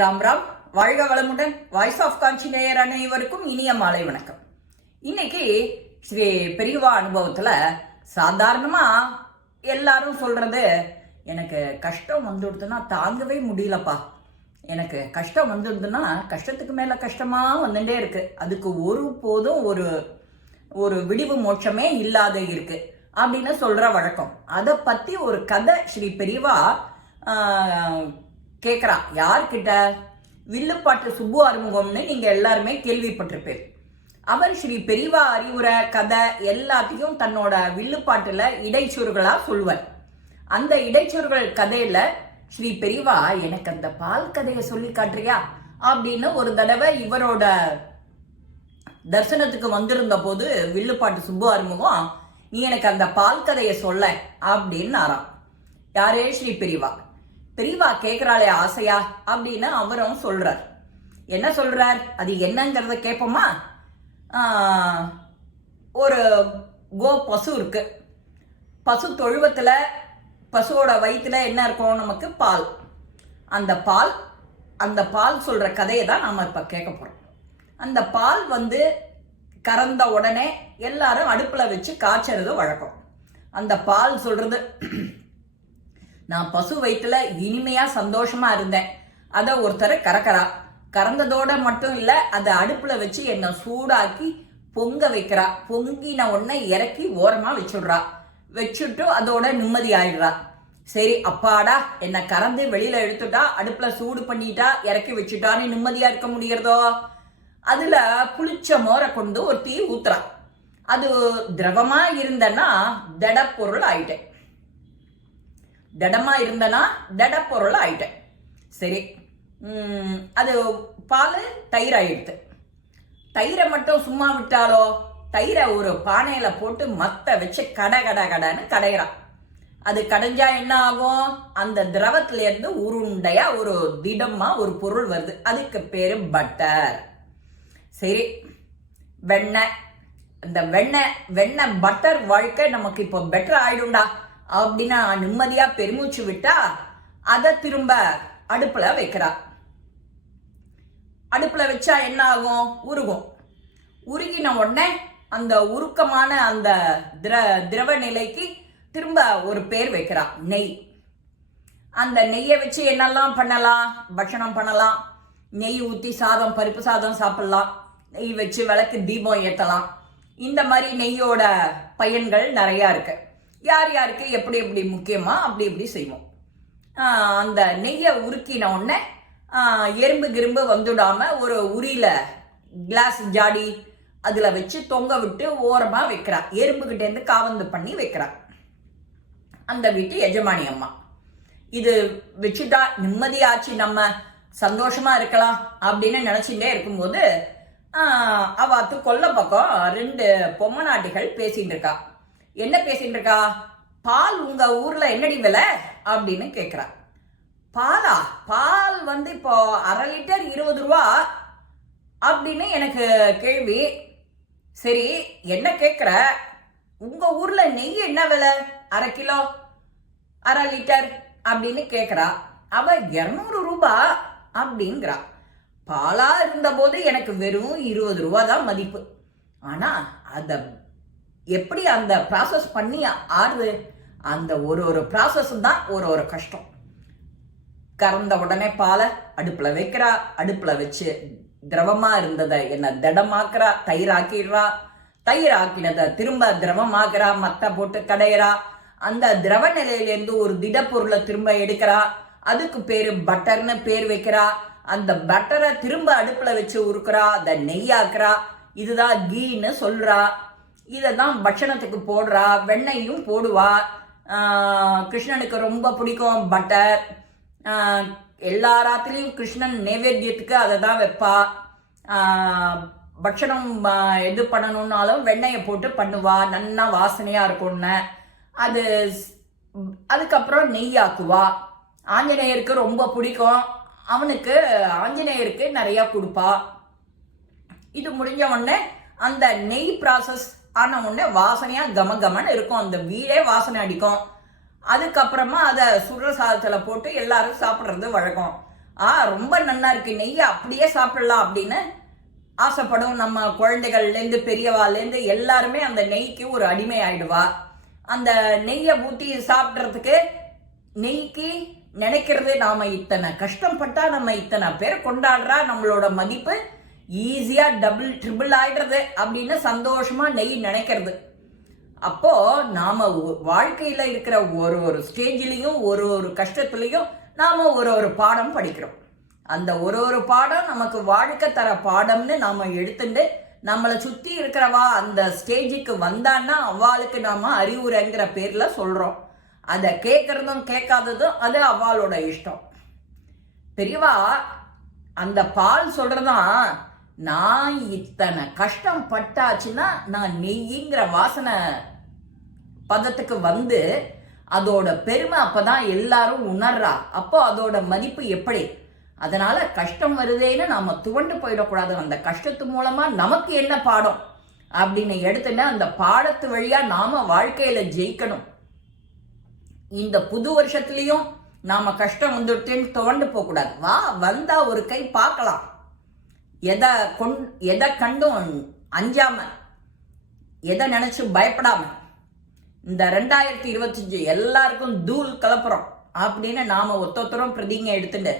ராம் ராம். வாழ்க வளமுடன். Voice of காஞ்சி நேயர் அனைவருக்கும் இனிய மாலை வணக்கம். இன்னைக்கு ஸ்ரீ பெரியவா அனுபவத்துல சாதாரணமா எல்லாரும் சொல்றது எனக்கு கஷ்டம் வந்துடுதுன்னா தாங்கவே முடியலப்பா. எனக்கு கஷ்டம் வந்துடுதுன்னா கஷ்டத்துக்கு மேல கஷ்டமா வந்துட்டே இருக்கு. அதுக்கு ஒரு போதும் ஒரு ஒரு விடிவு மோட்சமே இல்லாத இருக்கு அப்படின்னு சொல்ற வழக்கம். அதை பத்தி ஒரு கதை ஸ்ரீ பெரியவா கேட்குறான் யார்கிட்ட? வில்லுப்பாட்டு சுப்பு அறிமுகம்னு நீங்கள் எல்லாருமே கேள்விப்பட்டிருப்பீர். அவர் ஸ்ரீ பெரியவா அறிவுரை கதை எல்லாத்தையும் தன்னோட வில்லுப்பாட்டில் இடைச்சொருகளா சொல்வார் அந்த இடைச்சொருகள் கதையில் ஸ்ரீ பெரியவா எனக்கு அந்த பால் கதையை சொல்லி காட்டுறியா? அப்படின்னு ஒரு தடவை இவரோட தரிசனத்துக்கு வந்திருந்த போது வில்லுப்பாட்டு சுப்பு அறிமுகம் நீ எனக்கு அந்த பால் கதையை சொல்ல அப்படின்னு ஆறாம் யாரே? ஸ்ரீ பெரியவா பெரியவா கேக்குறாளே ஆசையா அப்படின்னு அவரும் சொல்றார். என்ன சொல்றார்? அது என்னங்கிறத கேட்போமா ஒரு கோ பசு இருக்கு. பசு தொழுவத்தில் பசுவோட வயிற்றுல என்ன இருக்கும் நமக்கு? பால். அந்த பால் அந்த பால் சொல்ற கதையை தான் நாம இப்ப கேட்க போறோம். அந்த பால் வந்து கறந்த உடனே எல்லாரும் அடுப்புல வச்சு காய்ச்சறது வழக்கம். அந்த பால் சொல்றது நான் பசு வயிற்றுல இனிமையா சந்தோஷமா இருந்தேன். அதை ஒருத்தர் கறக்கறா. கறந்ததோட மட்டும் இல்ல அதை அடுப்புல வச்சு என்னை சூடாக்கி பொங்க வைக்கிறா. பொங்கின உடனே இறக்கி ஓரமா வச்சுடுறா. வச்சுட்டு அதோட நிம்மதி ஆயிடுறா. சரி அப்பாடா என்னை கறந்து வெளியில எடுத்துட்டா அடுப்புல சூடு பண்ணிட்டா இறக்கி வச்சுட்டான்னு நிம்மதியா இருக்க முடியறதோ? அதுல புளிச்ச மோரை கொண்டு ஒரு தீ ஊத்துறா. அது திரவமா இருந்தனா திடப்பொருள் ஆயிட்டேன். திடமா இருந்தனா திடப்பொருள் ஆயிட்டேன். சரி அது பால் தயிர் ஆயிடுது தயிரை மட்டும் சும்மா விட்டாலோ? தயிரை ஒரு பானையில் போட்டு மத்த வச்சு கட கட கடன்னு கடையிறான். அது கடைஞ்சா என்ன ஆகும்? அந்த திரவத்துல இருந்து உருண்டையா ஒரு திடமா ஒரு பொருள் வருது. அதுக்கு பேரு பட்டர். சரி வெண்ணெய். அந்த வெண்ணெய் வெண்ணெய் பட்டர் வாழ்க்கை நமக்கு இப்போ பெட்டர் ஆயிடும்டா. அப்படின்னா நிம்மதியா பெருமூச்சு விட்டா அதை திரும்ப அடுப்புல வைக்கிறா. அடுப்புல வச்சா என்ன ஆகும்? உருகும். உருகின உடனே அந்த உருக்கமான அந்த திர திரவ நிலைக்கு திரும்ப ஒரு பேர் வைக்கிறா. நெய். அந்த நெய்யை வச்சு என்னெல்லாம் பண்ணலாம்? பட்சணம் பண்ணலாம். நெய் ஊற்றி சாதம் பருப்பு சாதம் சாப்பிடலாம். நெய் வச்சு விளக்கு தீபம் ஏற்றலாம் இந்த மாதிரி நெய்யோட பயன்கள் நிறையா இருக்குது யார் யாருக்கு எப்படி எப்படி முக்கியமா அப்படி இப்படி செய்வோம். அந்த நெய்யை உருக்கின உடனே எறும்பு கிரும்பு வந்துடாம ஒரு உரியில கிளாஸ் ஜாடி அதுல வச்சு தொங்க விட்டு ஓரமா வைக்கிறா. எறும்புகிட்ட இருந்து காவந்து பண்ணி வைக்கிறா. அந்த வீட்டு எஜமானி அம்மா. இது வச்சுட்டா நிம்மதியாச்சு நம்ம சந்தோஷமா இருக்கலாம் அப்படின்னு நினைச்சுட்டே இருக்கும்போது அவாத்து கொல்ல பக்கம் ரெண்டு பொம்மநாட்டிகள் பேசிட்டு இருக்கா. என்ன பேசிட்டு இருக்கா? பால் உங்க ஊர்ல என்னடி விலை? அப்படின்னு கேக்குறா. பாலா? பால் வந்து இப்போ அரை லிட்டர் இருபது ரூபா. அப்படின்னு எனக்கு கேள்வி. சரி என்ன கேக்குற? உங்க ஊர்ல நெய் என்ன விலை? அரை கிலோ? அரை லிட்டர்? அப்படின்னு கேக்குறா. அவ இருநூறு ரூபா அப்படிங்கிறா. பாலா இருந்தபோது எனக்கு வெறும் இருபது ரூபா தான் மதிப்பு. ஆனா அதை எப்படி அந்த ப்ராசஸ் பண்ணி ஆறுது? அந்த ஒரு ஒரு ப்ராசஸும் தான் ஒரு ஒரு கஷ்டம். கறந்த உடனே பாலை அடுப்பில் வைக்கிறா அடுப்பில் வச்சு திரவமாக இருந்ததை என்ன திடமாக்குறா தயிர் ஆக்கிடுறா தயிர் ஆக்கினதை திரும்ப திரவமாக்குறா மத்த போட்டு கடையிறா. அந்த திரவ நிலையிலேருந்து ஒரு திடப்பொருளை திரும்ப எடுக்கிறா. அதுக்கு பேர் பட்டர்னு பேர் வைக்கிறா. அந்த பட்டரை திரும்ப அடுப்பில் வச்சு உருக்குறா அதை நெய்யாக்குறா. இதுதான் கீன்னு சொல்கிறா இதை தான் பட்சணத்துக்கு போடுறா வெண்ணெயும் போடுவா. கிருஷ்ணனுக்கு ரொம்ப பிடிக்கும் பட்டர். எல்லா ராத்திரியும் கிருஷ்ணன் நைவேத்தியத்துக்கு அதை தான் வைப்பா. பட்சணம் எது பண்ணணும்னாலும் வெண்ணெயை போட்டு பண்ணுவா. நன்னா வாசனையாக இருக்கும்னு. அது அதுக்கப்புறம் நெய் ஆக்குவா ஆஞ்சநேயருக்கு ரொம்ப பிடிக்கும். அவனுக்கு ஆஞ்சநேயருக்கு நிறையா கொடுப்பா. இது முடிஞ்ச உடனே அந்த நெய் ப்ராசஸ் ஆன உடனே வாசனையாக கம கமன்னு இருக்கும். அந்த வீடே வாசனை அடிக்கும். அதுக்கப்புறமா அதை சுடுற சாதத்தில் போட்டு எல்லாரும் சாப்பிட்றது வழக்கம். ஆ ரொம்ப நல்லா இருக்கு. நெய்யை அப்படியே சாப்பிடலாம் அப்படின்னு ஆசைப்படும். நம்ம குழந்தைகள்லேருந்து பெரியவாலேருந்து எல்லாருமே அந்த நெய்க்கு ஒரு அடிமை ஆயிடுவா அந்த நெய்யை ஊற்றி சாப்பிட்றதுக்கு நெய்க்கு நினைக்கிறது நாம இத்தனை. கஷ்டப்பட்டா நம்ம இத்தனை பேர் கொண்டாடுறா. நம்மளோட மதிப்பு ஈஸியா டபுள் ட்ரிபிள் ஆயிடுறது அப்படின்னு சந்தோஷமா நெய் நினைக்கிறது. அப்போ நாம வாழ்க்கையில் வாழ்க்கையில இருக்கிற ஒரு ஒரு ஸ்டேஜ்லயும் ஒரு ஒரு கஷ்டத்துலயும் நாம ஒரு ஒரு பாடம் படிக்கிறோம். அந்த ஒரு ஒரு பாடம் நமக்கு வாழ்க்கை தர பாடம்னு நாம எடுத்துட்டு நம்மளை சுத்தி இருக்கிறவா அந்த ஸ்டேஜுக்கு வந்தான்னா அவளுக்கு நாம அறிவுரைங்கிற பேர்ல சொல்றோம். அதை கேட்கறதும் கேட்காததும் அது அவளோட இஷ்டம். பெரியவா அந்த பால் சொல்றதான் நான் இத்தனை கஷ்டம் பட்டாச்சுன்னா நான் நெய்யிங்கிற வாசனை பதத்துக்கு வந்து அதோட பெருமை அப்பதான் எல்லாரும் உணர்றா. அப்போ அதோட மதிப்பு எப்படி? அதனால கஷ்டம் வருதேன்னு நாம துவண்டு போயிடக்கூடாது. அந்த கஷ்டத்து மூலமா நமக்கு என்ன பாடம்? அப்படின்னு எடுத்துன்னா அந்த பாடத்து வழியா நாம வாழ்க்கையில ஜெயிக்கணும். இந்த புது வருஷத்துலயும் நாம கஷ்டம் வந்துடுத்தேன்னு துவண்டு போகக்கூடாது. வா வந்தா ஒரு கை பார்க்கலாம். எதை கொண் எதை கண்டும் அஞ்சாம எதை நினைச்சு பயப்படாம இந்த ரெண்டாயிரத்தி இருபத்தஞ்சு எல்லாருக்கும் தூள் கலப்புறோம் அப்படின்னு நாம ஒத்தொத்தரும் பிரதிங்க எடுத்துட்டு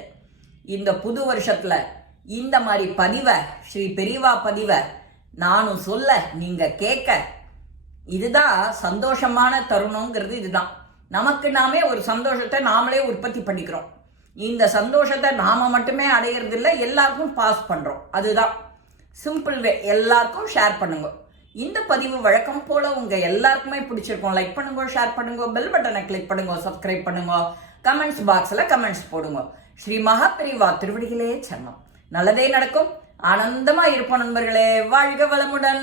இந்த புது வருஷத்துல இந்த மாதிரி பதிவை ஸ்ரீ பெரியவா பதிவை நானும் சொல்ல நீங்க கேட்க இதுதான் சந்தோஷமான தருணங்கிறது இதுதான். நமக்கு நாமே ஒரு சந்தோஷத்தை நாமளே உற்பத்தி பண்ணிக்கிறோம். இந்த சந்தோஷத்தை நாம் மட்டுமே அடையிறதில்ல எல்லாருக்கும் பாஸ் பண்ணுறோம் அதுதான். சிம்பிள் வே எல்லாருக்கும் ஷேர் பண்ணுங்க. இந்த பதிவு வழக்கம் போல் உங்கள் எல்லாருக்குமே பிடிச்சிருக்கும். லைக் பண்ணுங்க ஷேர் பண்ணுங்க பெல் பட்டனை கிளிக் பண்ணுங்க சப்ஸ்கிரைப் பண்ணுங்க. கமெண்ட்ஸ் பாக்ஸில் கமெண்ட்ஸ் போடுங்க. ஸ்ரீ மகாபிரிவா திருவடிகளே சரணம். நல்லதே நடக்கும். ஆனந்தமாக இருப்போம் நண்பர்களே. வாழ்க வளமுடன்.